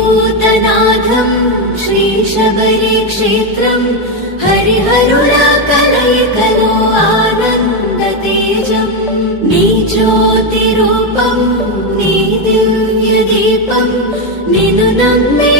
श्रीभूतनाथम् श्रीशबरी क्षेत्रम् हरिहरुला कलयिकलो आनन्दतेजम् నీ జ్యోతిరూపం నీ దివ్య దీపం నిన్ను నమ్మే